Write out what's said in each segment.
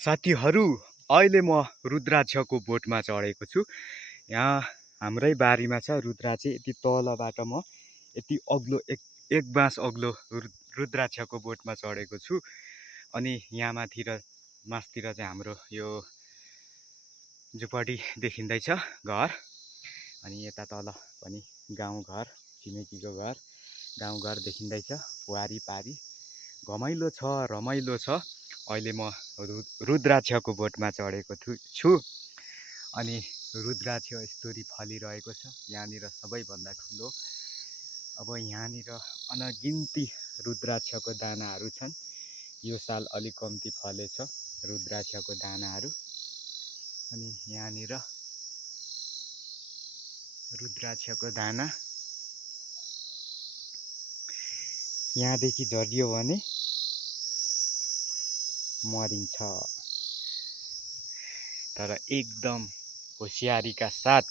साथीहरू, अहिले म रुद्राक्षको बोटमा चढेको छु। यहाँ हाम्रै बारीमा छ रुद्राक्ष। यति तलबाट म यति अग्लो एक बाँस अग्लो रुद्राक्षको बोटमा चढेको छु। अनि यहाँ माथि र मास्तिर चाहिँ हाम्रो यो झुपडी देखिँदैछ, घर। अनि यता तल पनि गाउँघर, छिमेकीको घर, गाउँघर देखिँदैछ वारिपारि। घमाइलो छ, रमाइलो छ। अहिले म रुद्राक्षको बोटमा चढेको छु। अनि रुद्राक्ष यस्तोरी फलिरहेको छ यहाँनिर सबैभन्दा ठुलो। अब यहाँनिर अनगिन्ती रुद्राक्षको दानाहरू छन्। यो साल अलिक कम्ती फलेछ रुद्राक्षको दानाहरू। अनि यहाँनिर रुद्राक्षको दाना यहाँदेखि झरियो भने मरिन्छ। तर एकदम होसियारीका साथ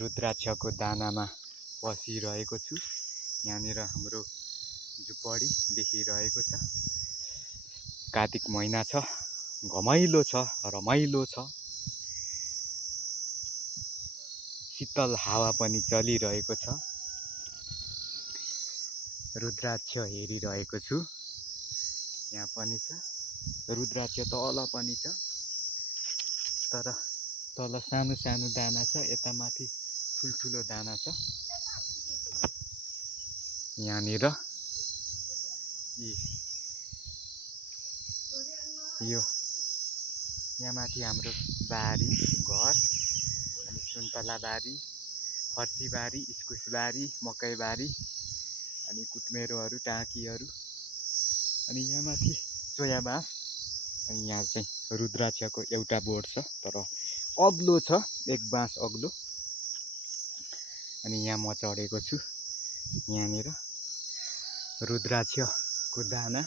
रुद्राक्षको दानामा पसिरहेको छु। यहाँनिर हाम्रो झुपडी देखिरहेको छ। कार्तिक महिना छ, घमाइलो छ, रमाइलो छ। शीतल हावा पनि चलिरहेको छ। रुद्राक्ष हेरिरहेको छु। यहाँ पनि छ रुद्राक्ष, तल पनि छ। तर तल सानो सानो दाना छ, यता माथि ठुल्ठुलो दाना छ। यहाँनिर यो यहाँ माथि हाम्रो बारी, घर, अनि सुन्तला बारी, फर्सी बारी, इस्कुस बारी, मकै बारी, अनि कुटमेरोहरू, टाँकीहरू, अनि यहाँ माथि चोया बाँस। अनि यहाँ चाहिँ रुद्राक्षको एउटा बोट छ, तर अग्लो छ, एक बाँस अग्लो। अनि यहाँ म चढेको छु। यहाँनिर रुद्राक्षको दाना